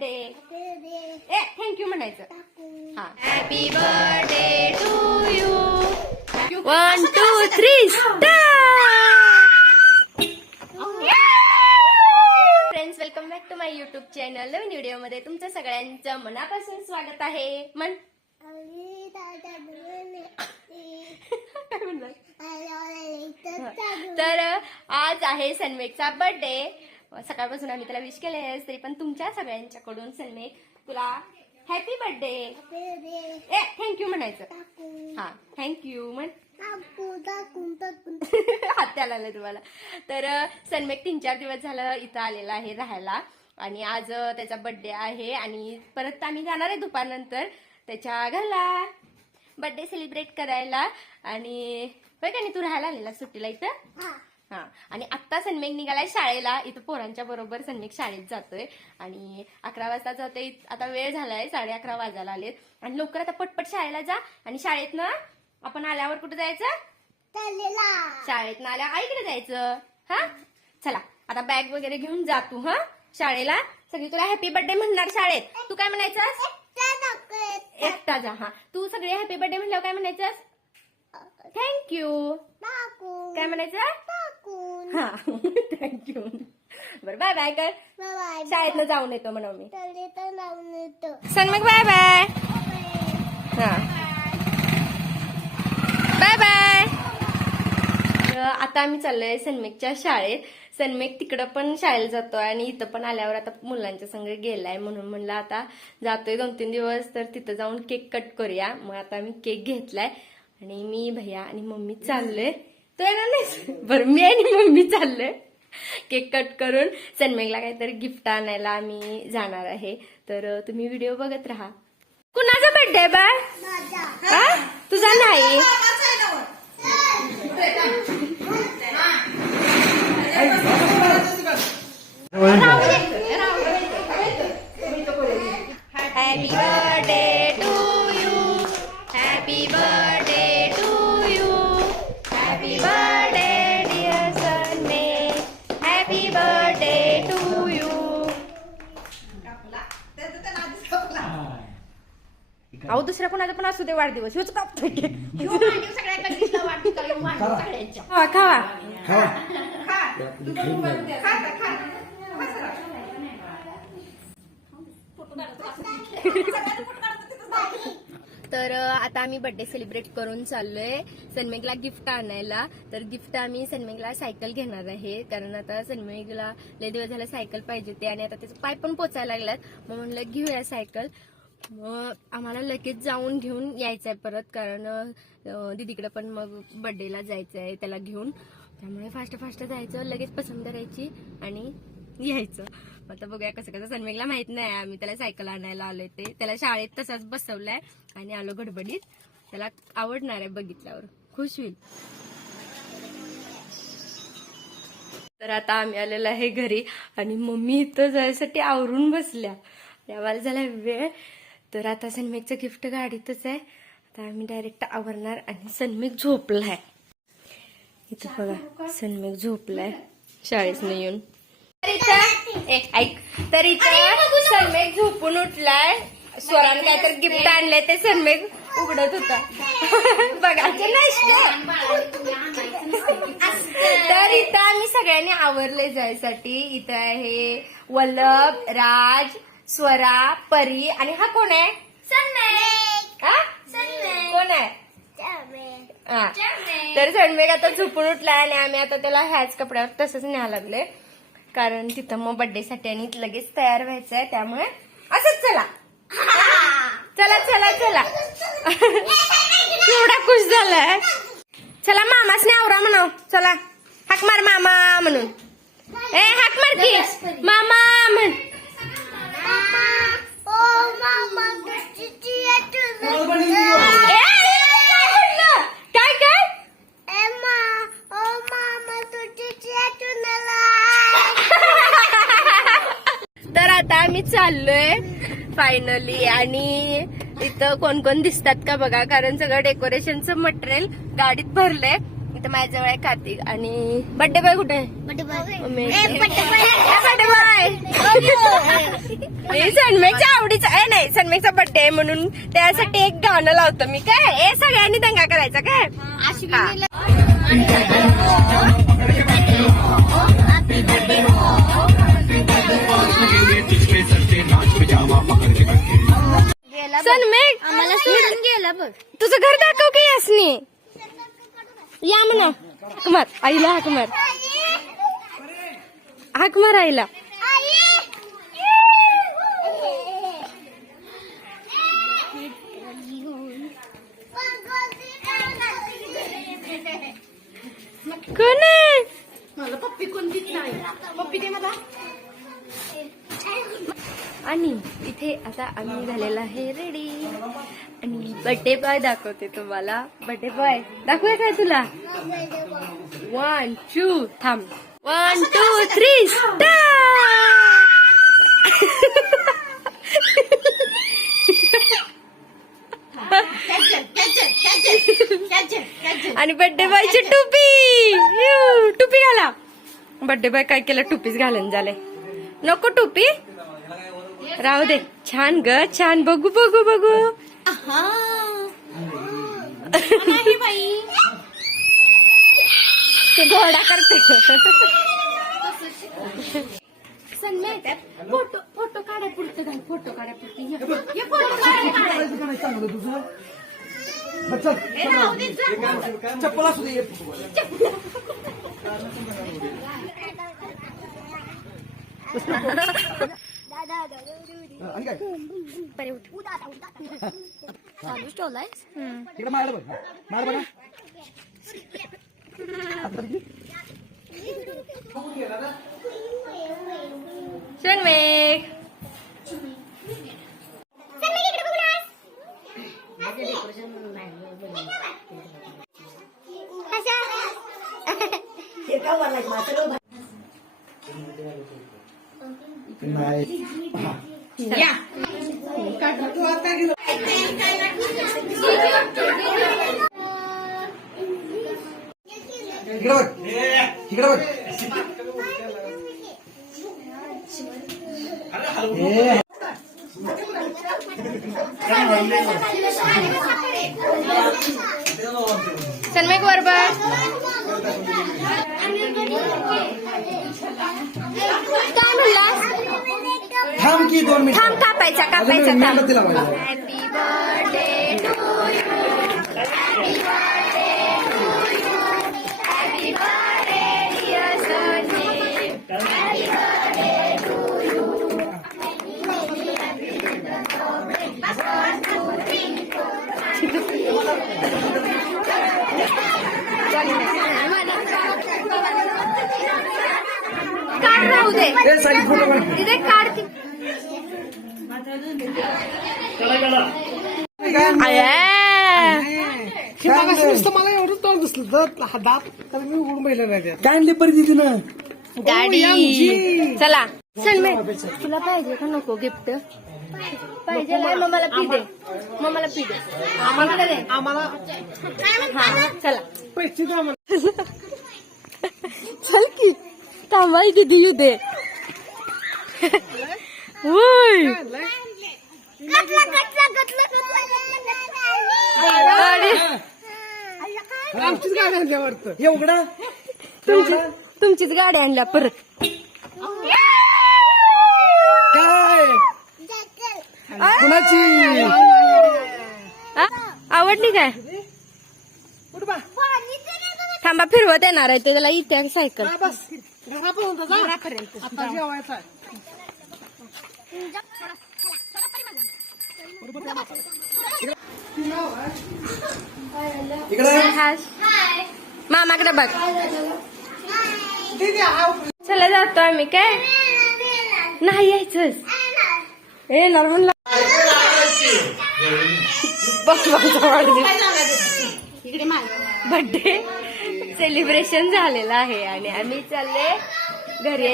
Birthday ए thank you म्हणायचं. हा. Happy birthday to you one two three friends welcome back to my YouTube channel नवीन व्हिडिओमध्ये तुमचं सगळ्यांचं मनापासून स्वागत आहे. मन? तर आज आहे सन्मेकचा बर्थडे सकाळपासून आम्ही त्याला विश केले तरी पण तुमच्या सगळ्यांच्याकडून सन्मेक तुला हॅपी बर्थडे ए थँक्यू म्हणायचं. हा थँक्यू म्हण हात्याला आलं तुम्हाला. तर सन्मेक तीन चार दिवस झालं इथं आलेला आहे राहायला. आणि आज त्याचा बर्थडे आहे आणि परत आम्ही जाणार आहे दुपारनंतर त्याच्या घरला. बर्थडे सेलिब्रेट करायला. आणि का नाही तू राहायला आलेला सुट्टीला इथं? हा. आणि आत्ता सन्मेक निघालाय शाळेला. इथं पोरांच्या बरोबर सन्मेक शाळेत जातोय. आणि अकरा वाजता जाते आता वेळ झालाय. साडे अकरा वाजायला आलेत. आणि लवकर आता पटपट शाळेला जा. आणि शाळेत ना आपण आल्यावर कुठे जायचं? शाळेत ना आल्या आईकडे जायचं. हा? चला. आता बॅग वगैरे घेऊन जा तू हा? शाळेला. सगळी तुला हॅपी बर्थडे म्हणणार शाळेत. तू काय म्हणायचं एकटा जा हा. तू सगळे हॅपी बर्थडे म्हणल्यावर काय म्हणायचं थँक्यू काय म्हणायचं? हा थँक्यू बरं बाय बाय कर शाळेतनं जाऊन येतो म्हणून मी. सन्मक बाय बाय हा. बाय बाय आता आम्ही चाललोय सन्मेकच्या शाळेत. सन्मेक तिकडं पण शाळेला जातोय आणि इथं पण आल्यावर आता मुलांच्या संग गेलाय म्हणून म्हणलं आता जातोय दोन तीन दिवस तर तिथं जाऊन केक कट करूया. मग आता मी केक घेतलाय आणि मी भैया आणि मम्मी चाललोय. तो येणार नाही. बरं मी आणि मम्मी चाललोय. केक कट करून सन्मेकला काहीतरी गिफ्ट आणायला आम्ही जाणार आहे. तर तुम्ही व्हिडिओ बघत राहा. कुणाचा बर्थडे बाय? तुझा नाही. अहो दुसऱ्या कोणाचा पण असू दे वाढदिवस. ह्योच कापतोय केक. खावा खावा तर अ, आता आम्ही बर्थडे सेलिब्रेट करून चाललोय. सन्मेकला गिफ्ट आणायला. तर गिफ्ट आम्ही सन्मेकला सायकल घेणार आहे. कारण आता सन्मेकला लय दिवस झाला सायकल पाहिजे होती आणि आता त्याचे पाय पण पोचायला लागल्यात. मग म्हणलं घेऊया सायकल मग आम्हाला लगेच जाऊन घेऊन यायचंय परत कारण दिदीकडे पण मग बर्थडेला जायचंय त्याला घेऊन. त्यामुळे फास्ट फास्ट जायचं लगेच पसंत करायची आणि यायचं. आता बघूया कसं कसं सन्मेकला माहीत नाही आम्ही त्याला सायकल आणायला आलोय ते. त्याला शाळेत तसाच बसवलाय आणि आलो गडबडीत. त्याला आवडणार आहे बघितल्यावर. खुश होईल. तर आता आम्ही आलेलो आहे घरी आणि मम्मी इथं जायसाठी आवरून बसल्या. आम्हाला झाला वेळ. तर आता सन्मेकचं गिफ्ट गाडीतच आहे. आता आम्ही डायरेक्ट आवरणार आणि सन्मेक झोपलाय. इथं बघा सन्मेक झोपलाय. शाळेतनं येऊन. ऐक. तर इथं सन्मेक झोपून उठलाय. स्वराने काय तर गिफ्ट आणलंय ते सन्मेक उघडत होता. बघायचं तर इथं आम्ही सगळ्यांनी आवरले जायसाठी. इथं आहे वल्लभ राज स्वरा परी आणि हा कोण आहे? हा? कोण आहे? हा. तर सणमेघ आता झोपून उठलाय आणि आम्ही आता त्याला ह्याच कपड्यावर तसंच न्यायला लागले कारण तिथं मग बर्थडे साठी आणि लगेच तयार व्हायचंय त्यामुळे असंच चला. चला चला चला. एवढा खुश झालाय. चला मामासने आवरा म्हणाव. चला. हाक मार मामा म्हणून. ए हाक मार की. मामा म्हण ए, काय म्हणलं? काय काय तर आता आम्ही चाललोय फायनली आणि इथं कोण कोण दिसतात का बघा कारण सगळं डेकोरेशनचं मटेरियल गाडीत भरलंय. इथं माझ्याजवळ आहे कार्तिक आणि बड्डे बॉय कुठे? बड्डे बॉय आणि सनमेकच्या आवडीचा आहे नाही सनमेकचा बर्थडे आहे म्हणून त्यासाठी एक गाणं लावतो मी. काय? ए सगळ्यांनी दंगा करायचा काय? हा. सनमेक आम्हाला गेला बघ. तुझं घर दाखव की यासनी. या म्हणा हाक मार आईला हाक मार हाक मार आईला इथे आता आम्ही झालेला आहे रेडी आणि बड्डे बॉय दाखवते तुम्हाला. बड्डे बॉय दाखवूया काय तुला? वन टू थांब. वन टू थ्री आणि बड्डे बॉयची टुपी. टुपी घाला. बड्डे बॉय काय केलं? टुपीच घालून झालंय. नको टुपी. राहू दे. छान ग छान. बघू बघू बघू. नाही बाई. ते घोडा करते. फोटो फोटो काढा पुढचं घाल फोटो काढा फोटो. चप्पल असू दे काय चालूच ठेवलाय तिकडे मार बघ मार बघा सनमेक नाही. इकडे बघ. इकडे बघ. ए, सनमेक वर बघ थांब की दोन मिनिट. थांब कापायचा कापायचा थांब. मेणबत्तीला बघा हॅपी बर्थडे टू काढ राहू दे ए साई फोटो काढ. तिथे काढ ती. नुसतं मला एवढं तोंड दिसलं. तर हा दात तर मी उघडून पाहिलं नाही काय आणले परिस्थितीनं? गाडी चला. सनमे तुला पाहिजे का नको गिफ्ट पाहिजे ना? मग मला पी दे. मग मला पी दे. आम्हाला दे. आम्हाला हा चला. पैसे द्या आम्हाला. चल की. थांबा दीदी येऊ दे. आमचीच गाडी आणल्या वाटतं. एवढा? तुमची तुमचीच गाडी आणल्या परत काय? कुणाची? आ? आवडली काय? थांबा फिरवत येणार आहे ते त्याला इथे सायकल. बस. घरापर्यंत जा. घरापर्यंत. आता जेवायचं आहे. इकडे. मामाकडे बघ. दीदी चला जातो आम्ही काय? नाही यायचंच. ए नॉर्मल बर्थडे सेलिब्रेशन झालेलं आहे आणि आम्ही चालले घरी.